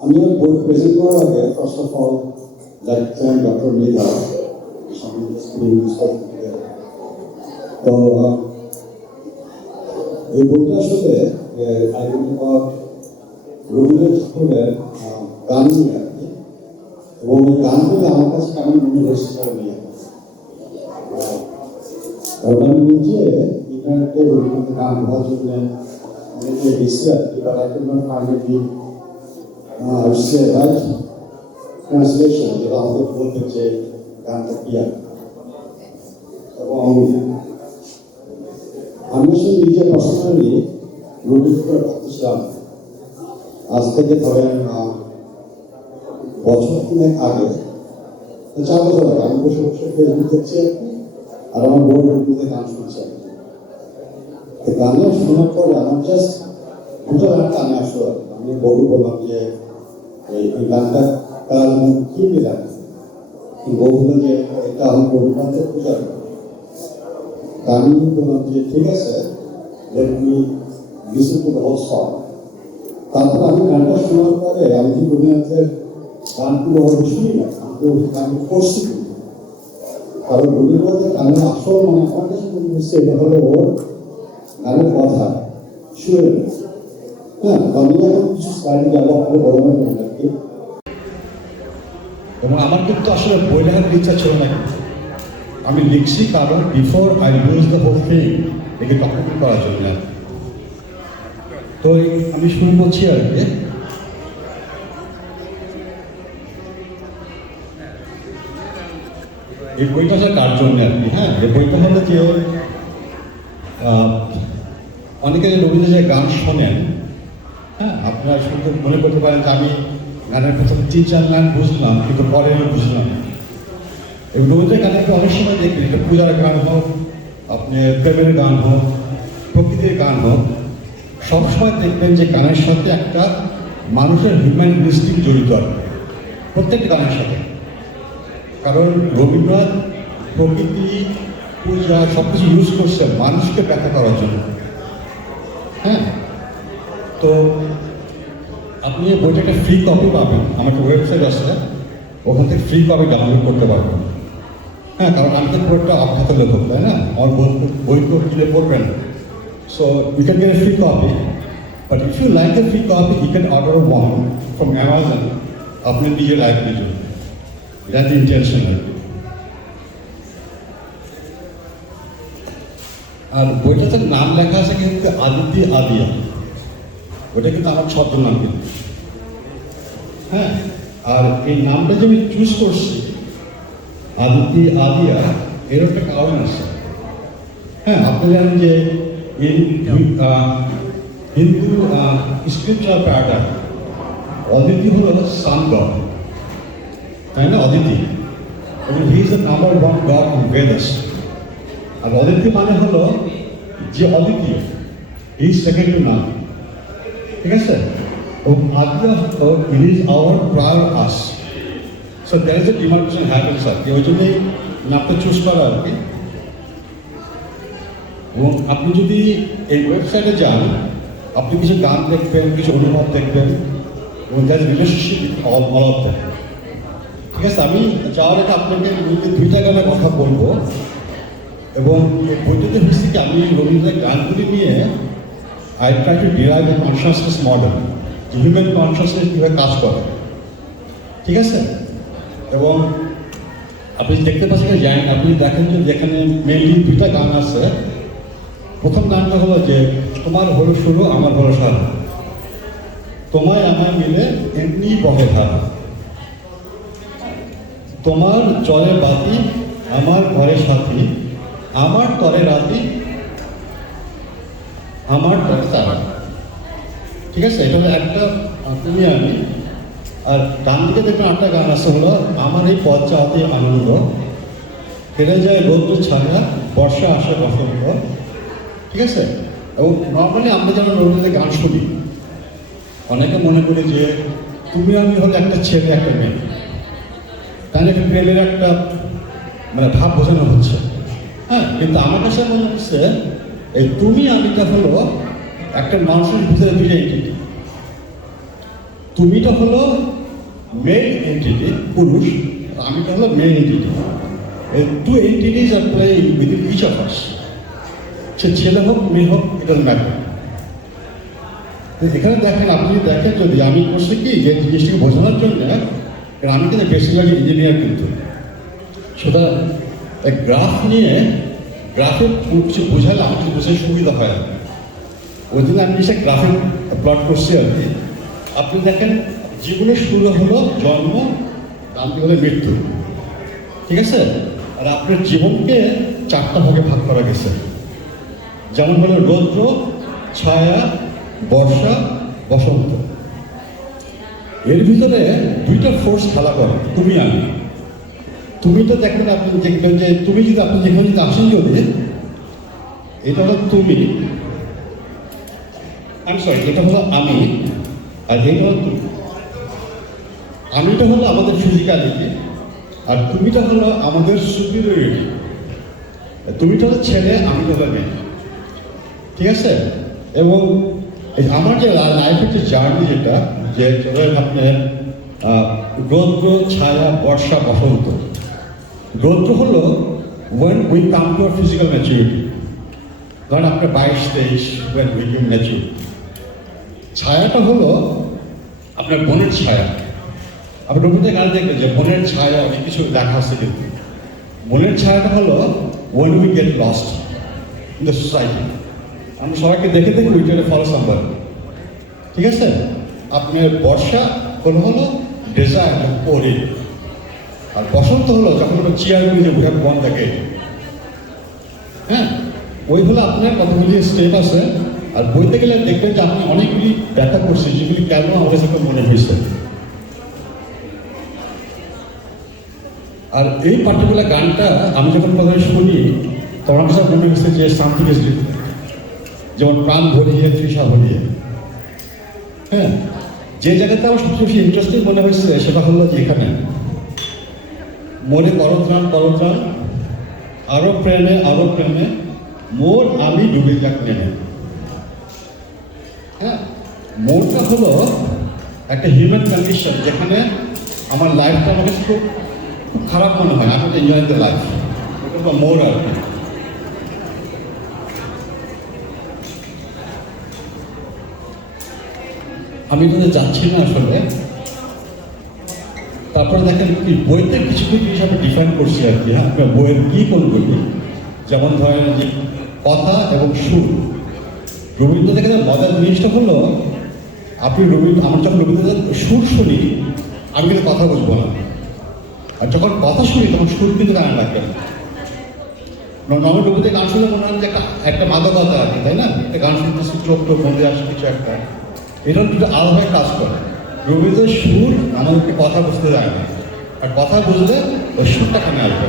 আমি বই প্রেজেন্ট করার আগে first of all like thank doctor Mridha তো এই বইটা আসলে রবীন্দ্রনাথ ঠাকুরের গান নিয়ে আর কি। এবং এই গানগুলো আমার কাছে কেমন মনে হয়েছে নিয়ে কারণ আমি নিজে ইন্টারনেটে রবীন্দ্রনাথ গান হওয়ার জন্য অনেকে দিচ্ছে আর কি বাট রাইট ট্রান্সলেশন যেটা আমাদের বলতে যে গানটা আর এবং আমি আসলে নিজে পার্সোনালি রবীন্দ্রনাথ ভক্ত ছিলাম আজ থেকে ধরেন বছর তিনেক আগে চার বছর আগে আমি বসে বসে ফেসবুক দেখছি আর আমার বই রবীন্দ্রনাথের গান শুনছি গানটা শোনার পরে আমার জাস্ট দুটো গান কানে আসলো আমি বড় বললাম যে এই গানটা মুখ কি মিলাম আমার রবীন্দ্রনাথের পূজার গান। তা আমি বললাম যে ঠিক আছে let me listen to the তারপর আমি গানটা শোনার পরে আমি কি রবীন্দ্রনাথের গানগুলো হয়তো শুনি না আমি তো আমি করছি। কারণ রবীন্দ্রনাথের গানের আসল মানে আমার কাছে মনে হচ্ছে, এটা হলো ওর গানের কথা শুনে এবং আমার কিন্তু আসলে বই লেখার ইচ্ছা ছিল না। আমি লিখছি কারণ before I lose the whole thing একে ডকুমেন্ট করার জন্য তো আমি শুরু করছি আর কি। এই বইটা হচ্ছে কার জন্য আর কি হ্যাঁ? এই বইটা হলো যে অনেকে রবীন্দ্র গান শোনেন হ্যাঁ আপনারা শুনতে মনে করতে পারেন যে আমি গানের প্রথম তিন চার লাইন বুঝলাম, কিন্তু পরে আমি বুঝলাম। এই রবীন্দ্র গানে আপনি অনেক সময় দেখবেন, এটা পূজার গান হোক, আপনি প্রেমের গান হোক, প্রকৃতির গান হোক সবসময় দেখবেন যে গানের সাথে একটা মানুষের হিউম্যান ইনস্টিং জড়িত প্রত্যেকটা গানের সাথে কারণ রবীন্দ্রনাথ প্রকৃতি, পূজা সব কিছু ইউজ করছে মানুষকে ব্যাখ্যা করার জন্য হ্যাঁ তো আপনি এই বইটা একটা ফ্রি কপি পাবেন। আমার একটা ওয়েবসাইট আছে, ওখান থেকে ফ্রি কপি ডাউনলোড করতে পারবেন। হ্যাঁ কারণ আমি তো পুরোটা অখ্যাত লেখক, তাই না? আমার বই বই তো কিনে পড়বেন so you can get a free copy but if you like a free copy you can order one from Amazon আপনি নিজে লাইব্রেরি জন্য দ্যাট ইন্টেনশন আর কি আর বইটাতে নাম লেখা আছে কিন্তু আদিতি আদিয়া। ওটা কিন্তু আমার ছদ্ম নাম কিন্তু। হ্যাঁ আর এই নামটা যে আমি চুজ করছি, আদিতি, আদিয়া, এর একটা কারণ আছে। হ্যাঁ আপনি জানেন যে হিন্দু স্ক্রিপচার প্যাটার্ন অদিতি হলো সান গড তাই না? অদিতি। এবং he is the number one god in Vedas আর অদিতি মানে হলো যে অদ্বিতীয় এই সেকেন্ড নাম ঠিক আছে? এবং আদ্য it is our prior us so there is a demarcation happens আর ওই জন্যই নামটা চুজ করা আর কি। এবং আপনি যদি এই ওয়েবসাইটে যান, আপনি কিছু গান দেখবেন, কিছু অনুভব দেখবেন, এবং দ্যার রিলেশনশিপ অল অল ঠিক আছে, আমি যাওয়ার আগে আপনাকে দুইটা গানের কথা বলব। এবং বইটিতে হচ্ছে আমি রবীন্দ্রের গানগুলি নিয়ে I try to derive a consciousness model যে হিউম্যান কনসিয়াসনেস কীভাবে কাজ করে ঠিক আছে? এবং আপনি দেখতে পাচ্ছেন জানেন আপনি দেখেন যে যেখানে মেনলি দুইটা গান আছে। প্রথম গানটা হলো যে, তোমার হলো শুরু, আমার হলো সারা। তোমায় আমায় মিলে এমনি বহে ধারা। তোমার জলে বাতি, আমার ঘরে সাথী, আমার তরে রাতি আমার তরে ঠিক আছে? এটা হলো একটা তুমি আমি। আর ডান দিকে দেখবেন আটটা গান আছে হলো, আমার এই পথ চাওয়াতে আনন্দ। ফেলে যায় রৌদ্র ছায়া, বর্ষা আসে বসন্ত। ঠিক আছে? এবং নর্মালি আমরা যেমন রবীন্দ্রের গান শুনি, অনেকে মনে করি যে তুমি আমি হলো একটা ছেলে, একটা মেয়ে। তাহলে একটা প্রেমের একটা মানে ভাব বোঝানো হচ্ছে। হ্যাঁ কিন্তু আমার কাছে মনে হচ্ছে এই তুমি আমিটা হলো একটা মানুষের ভিতরে দুইটা এন্টিটি তুমিটা হলো মেল এন্টিটি পুরুষ আমিটা হলো মেল এন্টিটি এই two entities are playing within each of us say ছেলে হোক, মেয়ে হোক এটা ম্যাটার এখানে দেখেন, আপনি দেখেন, যদি আমি করছি কি, যে জিনিসটাকে বোঝানোর জন্য আমি কিন্তু বেশিরভাগ ইঞ্জিনিয়ার কিন্তু। এক গ্রাফ নিয়ে গ্রাফের কিছু বোঝালে আমার কিছু বোঝার সুবিধা হয়। ওই জন্য আমি সে গ্রাফে প্লট করছি আর কি। আপনি দেখেন জীবনের শুরু হলো জন্ম দান্তি হলে মৃত্যু। ঠিক আছে? আর আপনার জীবনকে চারটা ভাগে ভাগ করা গেছে। যেমন হলো রৌদ্র, ছায়া, বর্ষা, বসন্ত। এর ভিতরে দুইটা ফোর্স খেলা করে, তুমি আমি। তুমি তো দেখেন আপনি দেখবেন যে, তুমি যদি আপনি যেখানে যদি আসেন যদি, এটা হলো তুমি। আমি সরি এটা হলো আমি। আর এটা হলো তুমি। আমিটা হলো আমাদের ফিজিক্যালিটি আর তুমিটা হলো আমাদের সুপিরিয়রিটি তুমিটা হলো ছেলে, আমিটা হলো মেয়ে। ঠিক আছে? এবং আমার যে লাইফের যে জার্নি যেটা, যে আপনার রৌদ্র, ছায়া, বর্ষা, বসন্ত রৌদ্র হলো when we come to physical maturity ধরেন আপনার বাইশ, তেইশ ওয়েন উই কিম ম্যাচুর ছায়াটা হলো আপনার বনের ছায়া। আপনি রবীন্দ্র গান দেখবেন যে বনের ছায়া অনেক কিছু দেখা আছে কিন্তু। বনের ছায়াটা হলো when we get lost in the society আমরা সবাইকে দেখে দেখে উইটারে ফলো সাম্বার ঠিক আছে? আপনার বর্ষা হলো হলো ডেজার্ট পরে আর বসন্ত হলো যখন ওটা চেয়ারগুলি যে উঠে বন থাকে হ্যাঁ ওই হলো আপনার কতগুলি স্টেপ আছে, আর বইতে গেলে দেখবেন যে আপনি অনেকগুলি ব্যাখ্যা করছি যেগুলি কেন আমাদের সাথে মনে হয়েছে। আর এই পার্টিকুলার গানটা আমি যখন প্রথমে শুনি, তখন আমার কাছে মনে হয়েছে যে সামথিং ইজ যেমন প্রাণ ভরিয়ে, তৃষা ভরিয়ে। হ্যাঁ যে জায়গাতে আমার সবচেয়ে বেশি ইন্টারেস্টিং মনে হয়েছে সেটা হলো যে এখানে। মনে করত্রাণ করত্রাণ আরও প্রেমে আরও প্রেমে। মোর আমি ডুবে যাক নেমে। হ্যাঁ মোরটা হলো একটা হিউম্যান কন্ডিশন যেখানে আমার লাইফটা আমাকে খুব খারাপ মনে হয়। আমি এনজয় দ্য লাইফ ওটা মোর আর কি। আমি এটাতে যাচ্ছি না আসলে তারপরে দেখেন কি বইতে কিছু কিছু আমি ডিফাইন করছি আর কি হ্যাঁ? বইয়ের কি কোনগুলি যেমন ধরেন যে কথা এবং সুর। রবীন্দ্র থেকে মজার জিনিসটা হলো, আপনি রবীন্দ্র, আমার যখন রবীন্দ্রনাথ সুর শুনি, আমি কিন্তু কথা বুঝব না। আর যখন কথা শুনি, তখন সুর কিন্তু গান লাগবে না। রবীন্দ্র গান শুনলে মনে হয় যে একটা- মাদকতা কি, তাই না? গান শুনতেছি চোখ টোক বন্ধে আসে, কিছু একটা। এটা দুটো আলাদাভাবে কাজ করে। রবীন্দ্রের সুর আমাদেরকে কথা বুঝতে দেয় না। আর কথা বুঝলে ওই সুরটা কেন আসবে?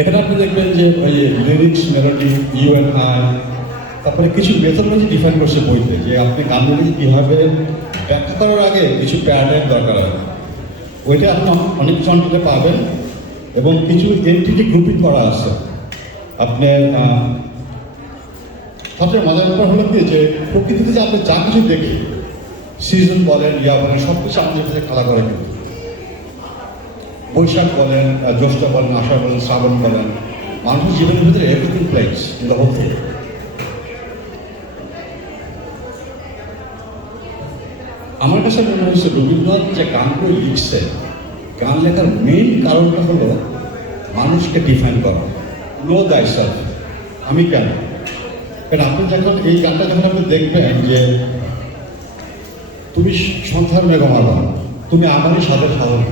এখানে আপনি দেখবেন যে ওই lyrics melody you and I তারপরে কিছু মেথোলজি ডিফাইন করছে বইতে, যে আপনি গানগুলি কীভাবে ব্যাখ্যা করার আগে কিছু প্যারাডাইম দরকার হয়। ওইটা আপনি অনেক কিছু পাবেন এবং কিছু এন্টিটি গ্রুপিং করা আছে। আপনার সবচেয়ে মজার ব্যাপার হলো কি যে প্রকৃতিতে যে আপনি যা কিছু দেখি সিজন বলেন ইয়া বলেন সব কিছু আমাদের সাথে খেলা করে কিন্তু। বৈশাখ বলেন জ্যৈষ্ঠ বলেন, আষাঢ় বলেন, শ্রাবণ বলেন, মানুষের জীবনের ভিতরে everything place in the whole আমার কাছে মনে হয়েছে রবীন্দ্রনাথ যে গানগুলো লিখছে, গান লেখার মেইন কারণটা হলো মানুষকে ডিফাইন করা। নো দায় আমি কেন? কারণ আপনি যখন এই গানটা যখন আপনি দেখবেন যে তুমি সন্ধ্যার মেঘমালা, তুমি আমারই সাথে সাধন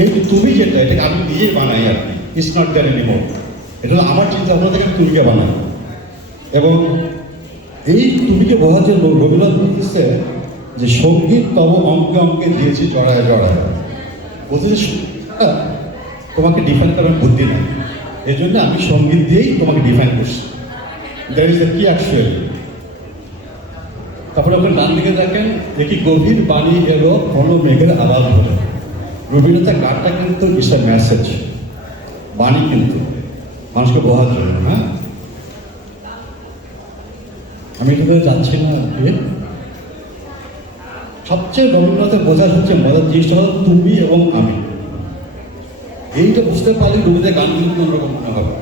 এই তুমি যেটা, এটাকে আমি নিজেই বানাই আর কি ইটস নট দ্যার এনিমোর এটা হলো আমার চিন্তা ভাবনা থেকে তুমিকে বানাই। এবং এই তুমিকে বোঝার জন্য রবীন্দ্রনাথ বলতেছে যে সংগীত তব অঙ্কে অঙ্কে দিয়েছি জড়ায় জড়ায়। বলতেছে তোমাকে ডিফাইন করার বুদ্ধি নেই। এই জন্য আমি সংগীত দিয়েই তোমাকে ডিফাইন করছি। That is the key actually তারপরে আপনি ডান দিকে দেখেন একটি গভীর বাণী এলো কোনো মেঘের আওয়াজ হলো। রবীন্দ্রনাথের গানটা কিন্তু এ মেসেজ বাণী কিন্তু। মানুষকে বোঝার জন্য হ্যাঁ? আমি এটাতে যাচ্ছি না সবচেয়ে রবীন্দ্রনাথের বোঝার হচ্ছে মজার জিনিসটা হলো তুমি এবং আমি। এইটা বুঝতে পারলে রবীন্দ্রের গান কিন্তু অন্যরকম মনে হবে।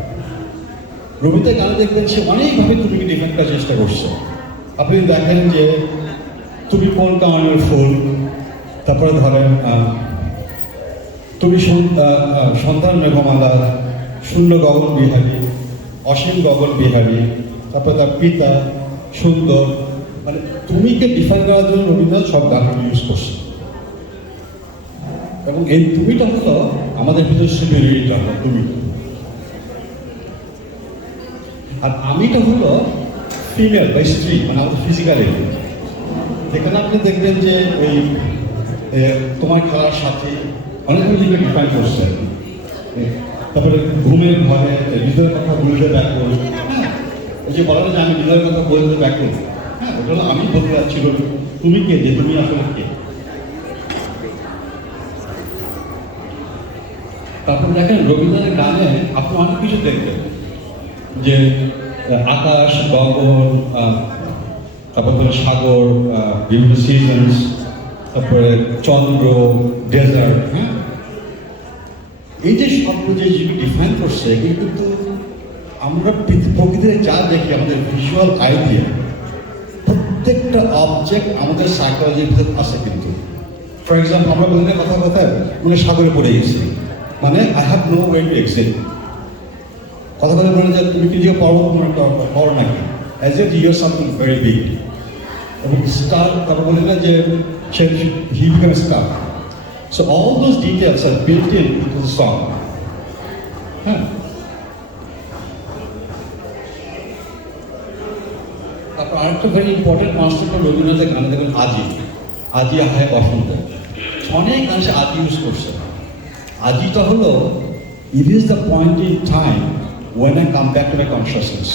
রবীন্দ্রের গান দেখবেন সে অনেকভাবে তুমি ডিফেন্ড করার চেষ্টা করছে। আপনি দেখেন যে তুমি কোন কামানের ফুল? তারপরে ধরেন তুমি সন্তান মেঘমালা, শূন্য গগন বিহারী, অসীম গগন বিহারী, তারপরে তার পিতা, সুন্দর মানে তুমিকে ডিফাইন করার জন্য রবীন্দ্রনাথ সব গান ইউজ করছে। এবং এই তুমিটা হলো আমাদের ভিতরে হলো তুমি। আর আমিটা হলো ফিমেল বা স্ত্রী মানে আমাদের ফিজিক্যালি যেখানে আপনি দেখবেন যে ওই তোমার খেলার সাথে অনেকগুলো দিকে ডিফাইন করছে। তারপরে ঘুমের ঘরে নিজের কথা বলতে ব্যাকুল হ্যাঁ ওই যে বলা যে আমি নিজের কথা বলতে ব্যাকুল হ্যাঁ ওটা আমি বলতে যাচ্ছিল, তুমি কে? যে তুমি আসলে কে? তারপর দেখেন রবীন্দ্রনাথের গানে আপনি অনেক কিছু দেখবেন। যে আকাশ গগন তারপর সাগর বিভিন্ন সিজনস তারপরে চন্দ্র ডেজার্ট হ্যাঁ? এই যে শব্দ যে ডিফাইন করছে এগুলো কিন্তু আমরা প্রকৃতিতে যা দেখি, আমাদের ভিজুয়াল আইডিয়া প্রত্যেকটা অবজেক্ট আমাদের সাইকোলজির ভিতরে আছে কিন্তু। ফর এক্সাম্পল আমরা বলি না কথা কথা মানে সাগরে পড়ে গেছি। মানে I have no way to exit কথা কথা বলে যে তুমি যে পর্বত মনে করো নাকি as a your something very big এবং স্টার তারপর বলে না যে সে he become star so all those details are built in to the song হ্যাঁ? তারপর আরেকটা ভেরি ইম্পর্টেন্ট কনসেপ্ট রবীন্দ্রনাথের গানে। দেখবেন আজি। আজি আহায় বসন্ত। অনেক গান সে আজি ইউজ করছে। আজিটা হলো it is the point in time when I come back to my consciousness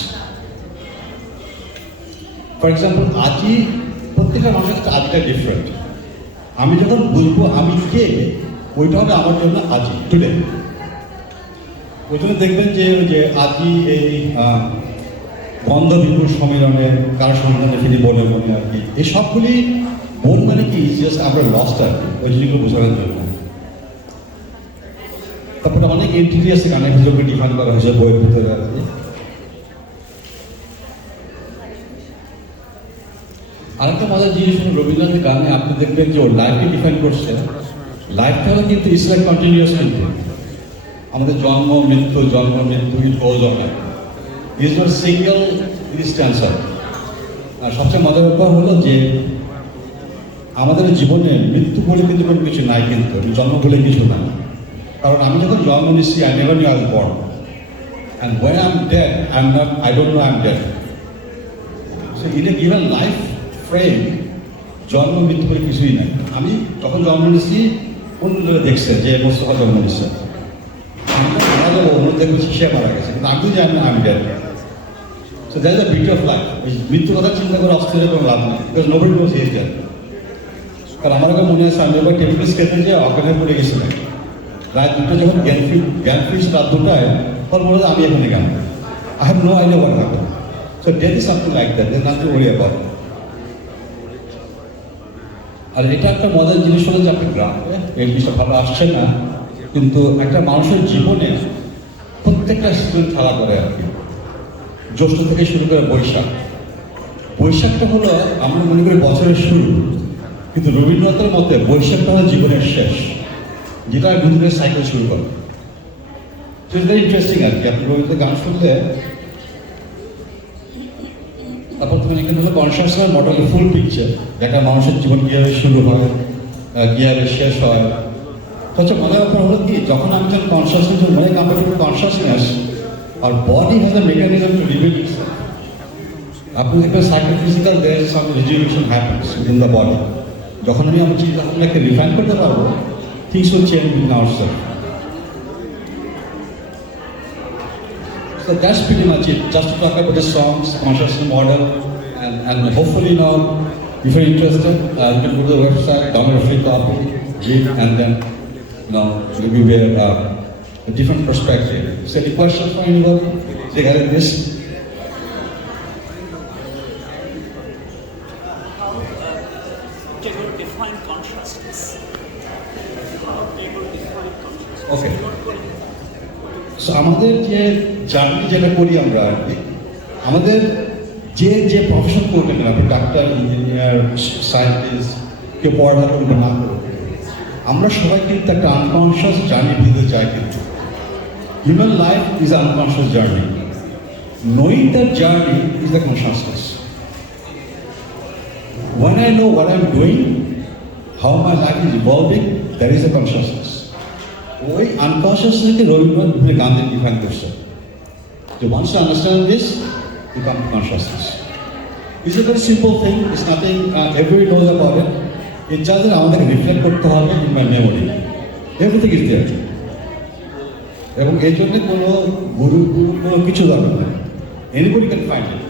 for example আজি প্রত্যেকটা মানুষের কাছে আজিটা ডিফারেন্ট আমি যখন বুঝব আমি কে, ওইটা হবে আমার জন্য আজি টুডে ওই জন্য দেখবেন যে যে আজি এই গন্ধ বিপুল সম্মেলনে কার সন্ধানে ফিরি বলে মনে আর কি এই সবগুলি মন মানে কি জাস্ট আমরা লস্ট আর কি, ওই জিনিসগুলো বোঝানোর জন্য। তারপরে অনেক এন্ট্রি আছে, গানের ভিতরে ডিফাইন করা হয়েছে, বইয়ের ভিতরে আর কি। আরেকটা মজার জিনিস হলো, রবীন্দ্রনাথের গানে আপনি দেখবেন যে ওর লাইফকে ডিফাইন করছে। লাইফটা কিন্তু ইস লাইক কন্টিনিউয়াস কিন্তু। আমাদের জন্ম, মৃত্যু জন্ম, মৃত্যু it goes on is not single ইনস্ট্যান্সার আর সবচেয়ে মজার ব্যাপার হলো যে, আমাদের জীবনে মৃত্যু বলে কিন্তু কোনো কিছু নাই কিন্তু, জন্ম বলে কিছু না কারণ আমি যখন জন্ম নিচ্ছি I never knew I born and when I am dead I am not I don't know I am dead so in a given life frame জন্ম, মৃত্যু বলে কিছুই নাই। আমি যখন জন্ম নিচ্ছি অন্য লোকে দেখছে যে মোস্তফা জন্ম নিচ্ছে অন্য মারা গেছে। জানি না ওই মৃত্যু কথা চিন্তা করে কোনো লাভ নেই। কারণ আমার মনে আছে, আমি একবার টেলিভিশন খেতে যে অজ্ঞানে পড়ে গেছিলাম। রাত দুটো যখন জ্ঞান ফি জ্ঞান ফিস রাত দুটায়, তখন মনে হয় আমি এখানে কেন I have no idea happened. So death is something like that. There's nothing to worry about. আর এটা একটা মজার জিনিস হলো যে আপনি গ্রামে এই জিনিসটা ভালো আসছে না, কিন্তু একটা মানুষের জীবনে প্রত্যেকটা সিজন খেলা করে আর কি জ্যৈষ্ঠ থেকে শুরু করে বৈশাখ বৈশাখটা হলো, আমরা মনে করি বছরের শুরু, কিন্তু রবীন্দ্রনাথের মতে বৈশাখটা হলো জীবনের শেষ যেটা দুদিনের সাইকেল শুরু করে। সেটা ইন্টারেস্টিং আর কি। আপনি রবীন্দ্র গান শুনলে, তারপর তুমি এখানে হলো কনসিয়াসনেস মডেল ফুল পিকচার একটা মানুষের জীবন কীভাবে শুরু হয় কীভাবে শেষ হয়। সবচেয়ে মজার ব্যাপার হলো কি, যখন আমি যখন কনসিয়াসনেস মানে comparative to consciousness R body has a mechanism to reveal আপনি দেখবেন psychophysical there some resolution happens in the body যখন আমি আমার চিন্তা ভাবনাকে রিফাইন করতে পারব So that's pretty much it. Just to talk about the songs, consciousness model, and, and hopefully now, if you're interested, uh, you can go to the website, download a free copy, and then you know maybe we have uh, a different perspective. Is there any questions from anybody regarding this? ওকে আমাদের যে journey যেটা করি আমরা আর কি আমাদের যে যে profession করবেন আপনি ডাক্তার ইঞ্জিনিয়ার সায়েন্টিস্ট কেউ পড়ালেখা করবে না করবে আমরা সবাই কিন্তু একটা আনকনশিয়াস জার্নি ভিতরে যাই কিন্তু। Human life is unconscious journey that journey is the consciousness when I know what I'm doing, how my life is evolving, there is a consciousness. ওই আনকনসিয়াসনেসকে রবীন্দ্রনাথ বিভিন্ন গান্ধী ডিফাইন করছে যে to understand this you come to consciousness it's a very simple thing it's nothing every knows about it it just আমাদেরকে reflect করতে হবে in my memory everything is there এবং এই জন্য কোনো গুরু কোনো কিছু দরকার নেই anybody can find it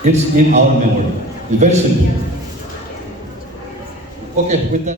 It's in our memory. It's very simple. Okay, with that.